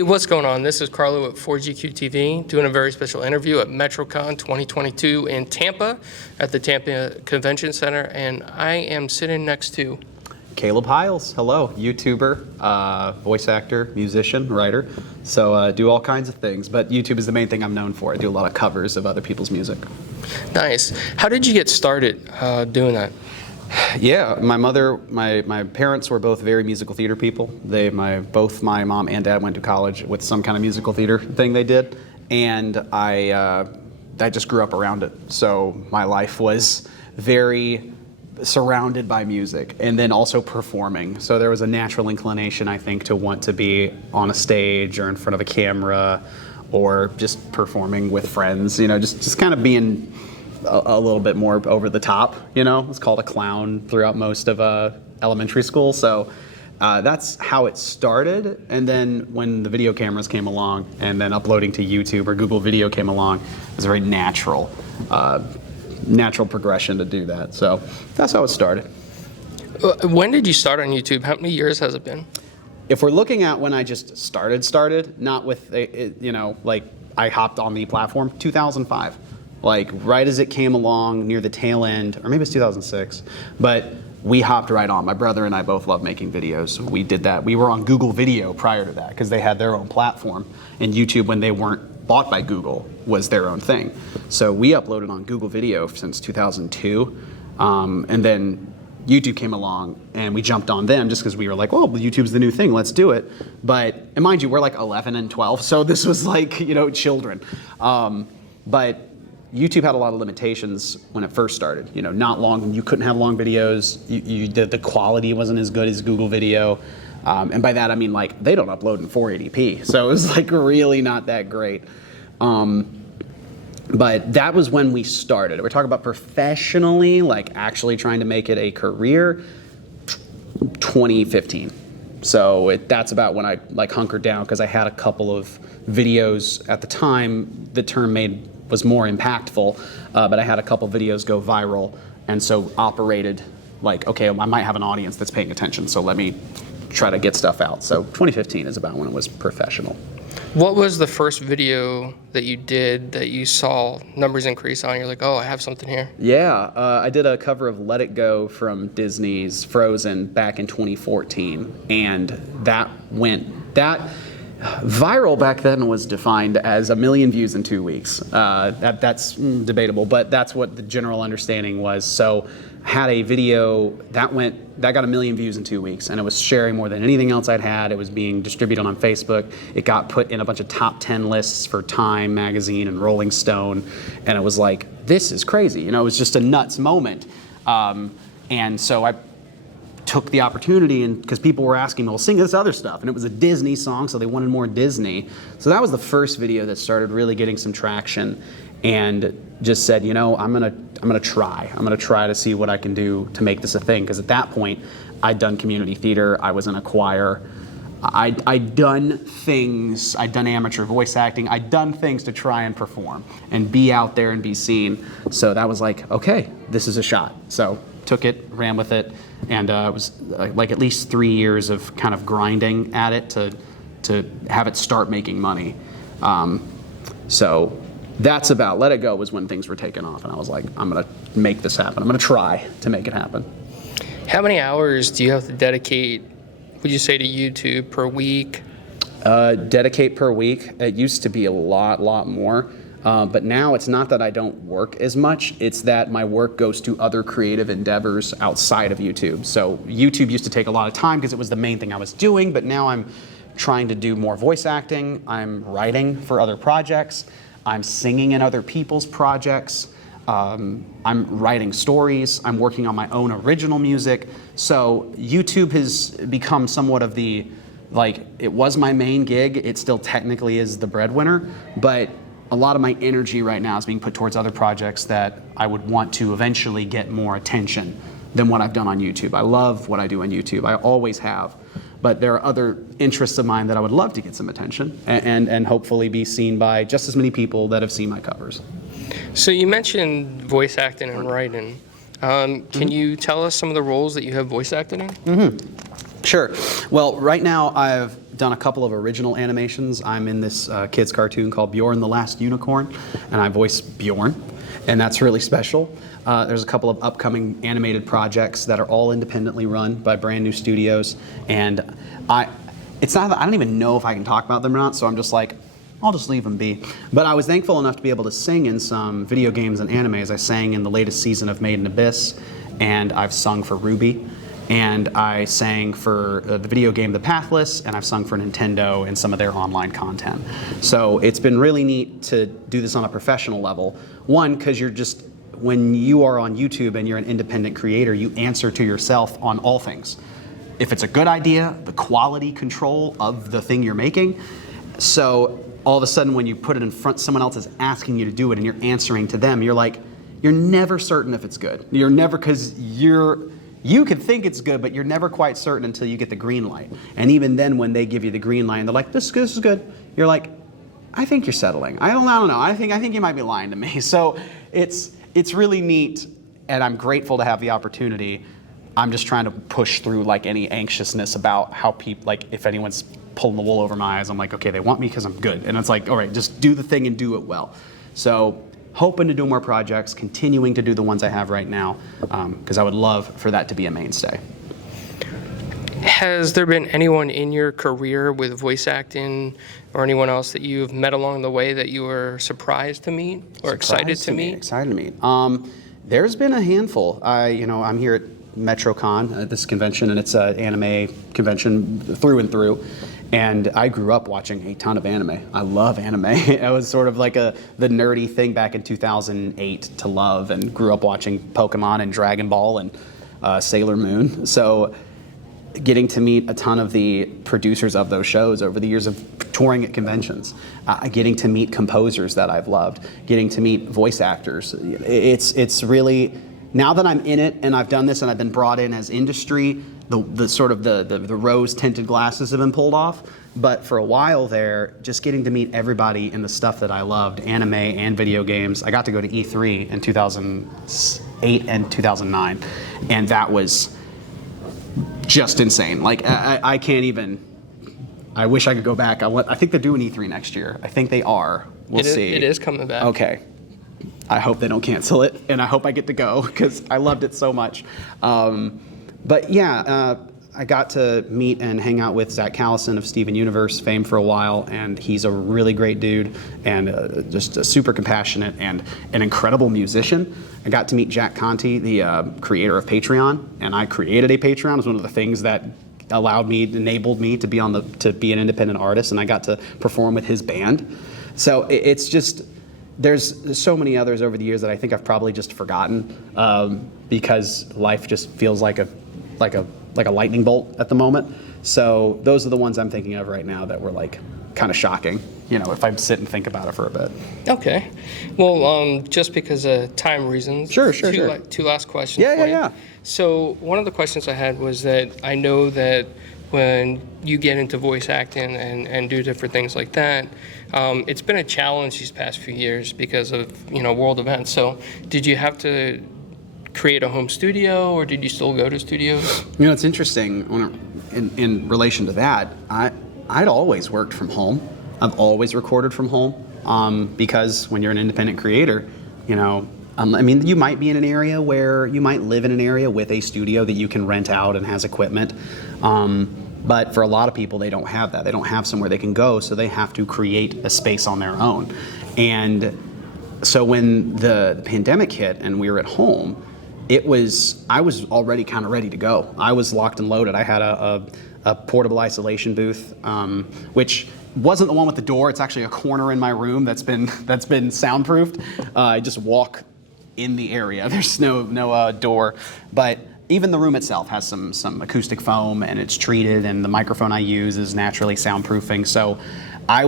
Hey, what's going on? This is Carlo at 4GQ TV doing a very special interview at Metrocon 2022 in Tampa at the Tampa Convention Center, and I am sitting next to Caleb Hyles. Hello, YouTuber, voice actor, musician, writer. So do all kinds of things, but YouTube is the main thing I'm known for. I do a lot of covers of other people's music. Nice. How did you get started doing that? Yeah, my parents were both very musical theater people. Both my mom and dad went to college with some kind of musical theater thing they did, and I just grew up around it. So my life was very surrounded by music and then also performing. So there was a natural inclination, I think, to want to be on a stage or in front of a camera or just performing with friends, you know, just kind of being a little bit more over the top, you know. I was called a clown throughout most of elementary school, so that's how it started. And then when the video cameras came along and then uploading to YouTube or Google Video came along, it was a very natural progression to do that. So that's how it started. When did you start on YouTube? How many years has it been? If we're looking at when I just started, not with, you know, like I hopped on the platform, 2005. Like right as it came along near the tail end, or maybe it's 2006, but we hopped right on. My brother and I both love making videos. So we did that. We were on Google Video prior to that because they had their own platform, and YouTube, when they weren't bought by Google, was their own thing. So we uploaded on Google Video since 2002, and then YouTube came along and we jumped on them just because we were like, well, YouTube's the new thing, let's do it. And mind you, we're like 11 and 12, so this was like, you know, children. But YouTube had a lot of limitations when it first started. You know, not long, you couldn't have long videos. The quality wasn't as good as Google Video. And by that I mean like they don't upload in 480p. So it was like really not that great. But that was when we started. We're talking about professionally, like actually trying to make it a career, 2015. So that's about when I like hunkered down because I had a couple of videos at the time. The term was more impactful, but I had a couple videos go viral, and so operated like, okay, I might have an audience that's paying attention, so let me try to get stuff out. So 2015 is about when it was professional. What was the first video that you did that you saw numbers increase on? You're like, oh, I have something here. Yeah, I did a cover of Let It Go from Disney's Frozen back in 2014, and that viral back then was defined as 1 million views in 2 weeks. That's debatable, but that's what the general understanding was. So had a video that got 1 million views in 2 weeks, and it was sharing more than anything else I'd had. It was being distributed on Facebook. It got put in a bunch of top 10 lists for Time magazine and Rolling Stone, and it was like, this is crazy. You know, it was just a nuts moment. And so I took the opportunity, and because people were asking me, well, sing this other stuff, and it was a Disney song, so they wanted more Disney. So that was the first video that started really getting some traction, and just said, you know, I'm gonna try to see what I can do to make this a thing. Because at that point, I'd done community theater, I was in a choir, I'd done things, I'd done amateur voice acting, I'd done things to try and perform and be out there and be seen. So that was like, okay, this is a shot. So took it, ran with it, and it was like at least 3 years of kind of grinding at it to have it start making money. So that's about Let It Go was when things were taking off, and I was like, I'm gonna make this happen. I'm gonna try to make it happen. How many hours do you have to dedicate, would you say, to YouTube per week? Dedicate per week. It used to be a lot more. But now it's not that I don't work as much, it's that my work goes to other creative endeavors outside of YouTube. So YouTube used to take a lot of time because it was the main thing I was doing, but now I'm trying to do more voice acting, I'm writing for other projects, I'm singing in other people's projects, I'm writing stories, I'm working on my own original music. So YouTube has become somewhat of the, like, it was my main gig, it still technically is the breadwinner, but a lot of my energy right now is being put towards other projects that I would want to eventually get more attention than what I've done on YouTube. I love what I do on YouTube, I always have. But there are other interests of mine that I would love to get some attention and hopefully be seen by just as many people that have seen my covers. So you mentioned voice acting and writing. Can you tell us some of the roles that you have voice acted in? Sure. Well, right now I've done a couple of original animations. I'm in this kid's cartoon called Bjorn the Last Unicorn, and I voice Bjorn, and that's really special. There's a couple of upcoming animated projects that are all independently run by brand new studios, and I don't even know if I can talk about them or not, so I'm just like, I'll just leave them be. But I was thankful enough to be able to sing in some video games and animes. I sang in the latest season of Made in Abyss, and I've sung for RWBY, and I sang for the video game The Pathless, and I've sung for Nintendo in some of their online content. So it's been really neat to do this on a professional level. One, because when you are on YouTube and you're an independent creator, you answer to yourself on all things. If it's a good idea, the quality control of the thing you're making. So all of a sudden when you put it in front, someone else is asking you to do it and you're answering to them, you're never certain if it's good. You're never, because you can think it's good, but you're never quite certain until you get the green light. And even then when they give you the green light and they're like, this is good, you're like, I think you're settling. I don't know. I think you might be lying to me. So it's really neat, and I'm grateful to have the opportunity. I'm just trying to push through like any anxiousness about how people, like if anyone's pulling the wool over my eyes, I'm like, okay, they want me because I'm good. And it's like, all right, just do the thing and do it well. So hoping to do more projects, continuing to do the ones I have right now, because I would love for that to be a mainstay. Has there been anyone in your career with voice acting or anyone else that you've met along the way that you were surprised to meet or excited to meet? Excited to meet. There's been a handful. I'm here at Metrocon, this convention, and it's an anime convention through and through. And I grew up watching a ton of anime. I love anime. It was sort of like the nerdy thing back in 2008 to love, and grew up watching Pokemon and Dragon Ball and Sailor Moon. So getting to meet a ton of the producers of those shows over the years of touring at conventions, getting to meet composers that I've loved, getting to meet voice actors. It's really, now that I'm in it and I've done this and I've been brought in as industry, the sort of the rose tinted glasses have been pulled off. But for a while there, just getting to meet everybody in the stuff that I loved, anime and video games. I got to go to E3 in 2008 and 2009, and that was just insane. Like I can't even. I wish I could go back. I think they're doing E3 next year. I think they are. We'll see. It is coming back. Okay. I hope they don't cancel it, and I hope I get to go because I loved it so much. But yeah, I got to meet and hang out with Zach Callison of Steven Universe fame for a while, and he's a really great dude and just a super compassionate and an incredible musician. I got to meet Jack Conte, the creator of Patreon, and I created a Patreon. It was one of the things that enabled me to be an independent artist, and I got to perform with his band. So it's just, there's so many others over the years that I think I've probably just forgotten because life just feels like a lightning bolt at the moment. So those are the ones I'm thinking of right now that were like kind of shocking, if I sit and think about it for a bit. Okay. Well, just because of time reasons. Sure. Two last questions. Yeah. So one of the questions I had was that I know that when you get into voice acting and do different things like that, it's been a challenge these past few years because of, world events. So did you have to create a home studio, or did you still go to studios? It's interesting in relation to that. I'd always worked from home. I've always recorded from home because when you're an independent creator, you might be in an area where you might live in an area with a studio that you can rent out and has equipment. But for a lot of people, they don't have that. They don't have somewhere they can go, so they have to create a space on their own. And so when the pandemic hit and we were at home, I was already kind of ready to go. I was locked and loaded. I had a portable isolation booth, which wasn't the one with the door. It's actually a corner in my room that's been soundproofed. I just walk in the area. There's no door, but even the room itself has some acoustic foam, and it's treated, and the microphone I use is naturally soundproofing. So I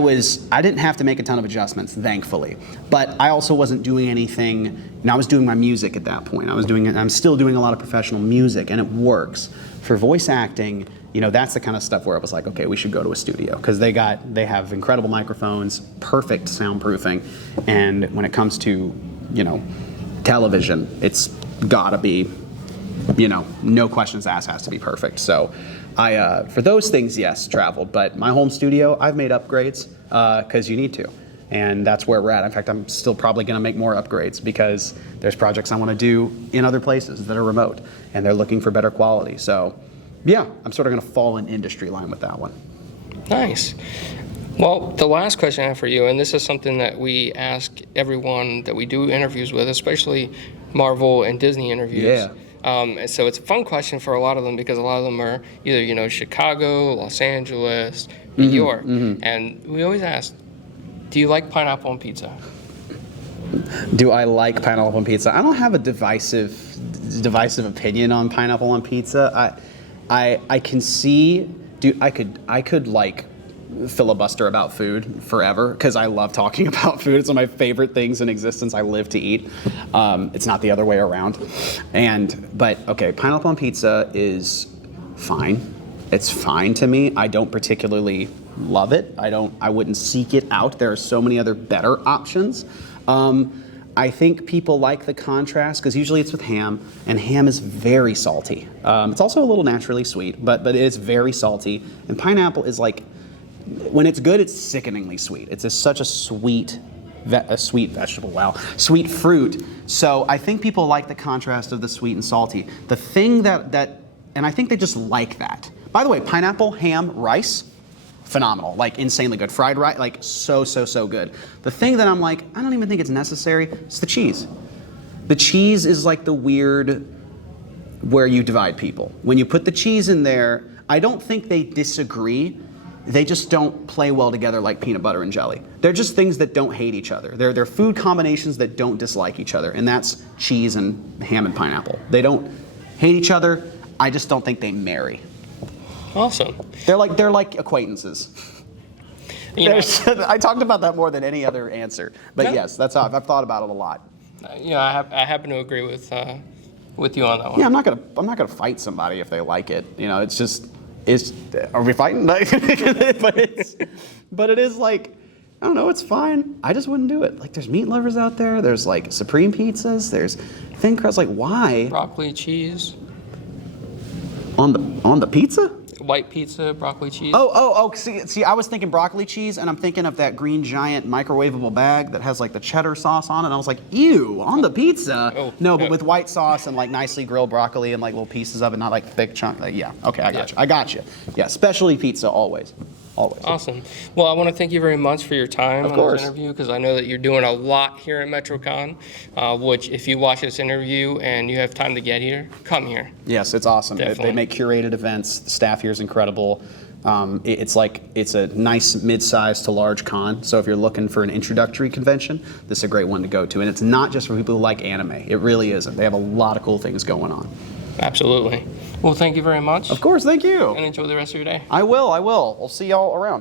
didn't have to make a ton of adjustments, thankfully. But I also wasn't doing anything, and I was doing my music at that point. I'm still doing a lot of professional music, and it works. For voice acting, that's the kind of stuff where I was like, okay, we should go to a studio, because they have incredible microphones, perfect soundproofing, and when it comes to, television, it's gotta be you know, no questions asked, has to be perfect. So for those things, yes, traveled. But my home studio, I've made upgrades because you need to. And that's where we're at. In fact, I'm still probably going to make more upgrades because there's projects I want to do in other places that are remote, and they're looking for better quality. So, yeah, I'm sort of going to fall in industry line with that one. Nice. Well, the last question I have for you, and this is something that we ask everyone that we do interviews with, especially Marvel and Disney interviews. Yeah. So it's a fun question for a lot of them because a lot of them are either, you know, Chicago, Los Angeles, New York. And we always ask, do you like pineapple on pizza? Do I like pineapple on pizza? I don't have a divisive opinion on pineapple on pizza. I can see, I could like filibuster about food forever because I love talking about food. It's one of my favorite things in existence. I live to eat. It's not the other way around. But okay, pineapple on pizza is fine. It's fine to me. I don't particularly love it. I wouldn't seek it out. There are so many other better options. I think people like the contrast because usually it's with ham, and ham is very salty. It's also a little naturally sweet, but it is very salty. And pineapple is like, when it's good, it's sickeningly sweet. It's such a sweet vegetable, wow, sweet fruit. So I think people like the contrast of the sweet and salty. The thing that and I think they just like that. By the way, pineapple, ham, rice, phenomenal, like insanely good. Fried rice, like so good. The thing that I'm like, I don't even think it's necessary, is the cheese. The cheese is like the weird where you divide people. When you put the cheese in there, I don't think they disagree. They just don't play well together like peanut butter and jelly. They're just things that don't hate each other. They're food combinations that don't dislike each other, and that's cheese and ham and pineapple. They don't hate each other. I just don't think they marry. Awesome. They're like acquaintances. I talked about that more than any other answer, but yes, that's how I've thought about it a lot. You know, I happen to agree with you on that one. Yeah, I'm not gonna fight somebody if they like it. You know, are we fighting? but it is like, I don't know, it's fine. I just wouldn't do it. Like, there's meat lovers out there. There's like supreme pizzas. There's thin crust. Like, why? Broccoli cheese. On the pizza? White pizza, broccoli cheese. Oh, see, I was thinking broccoli cheese, and I'm thinking of that Green Giant microwavable bag that has like the cheddar sauce on it, and I was like, ew, on the pizza? Oh, no, but with white sauce and like nicely grilled broccoli and like little pieces of it, not like thick chunk. Like, yeah, okay, I got you. Yeah, specialty pizza, always. Awesome. Well, I want to thank you very much for your time on this interview because I know that you're doing a lot here at Metrocon, which if you watch this interview and you have time to get here, come here. Yes, it's awesome. Definitely. They make curated events. The staff here is incredible. It's a nice mid-size to large con. So if you're looking for an introductory convention, this is a great one to go to. And it's not just for people who like anime. It really isn't. They have a lot of cool things going on. Absolutely. Well, thank you very much. Of course, thank you. And enjoy the rest of your day. I will. I'll see y'all around.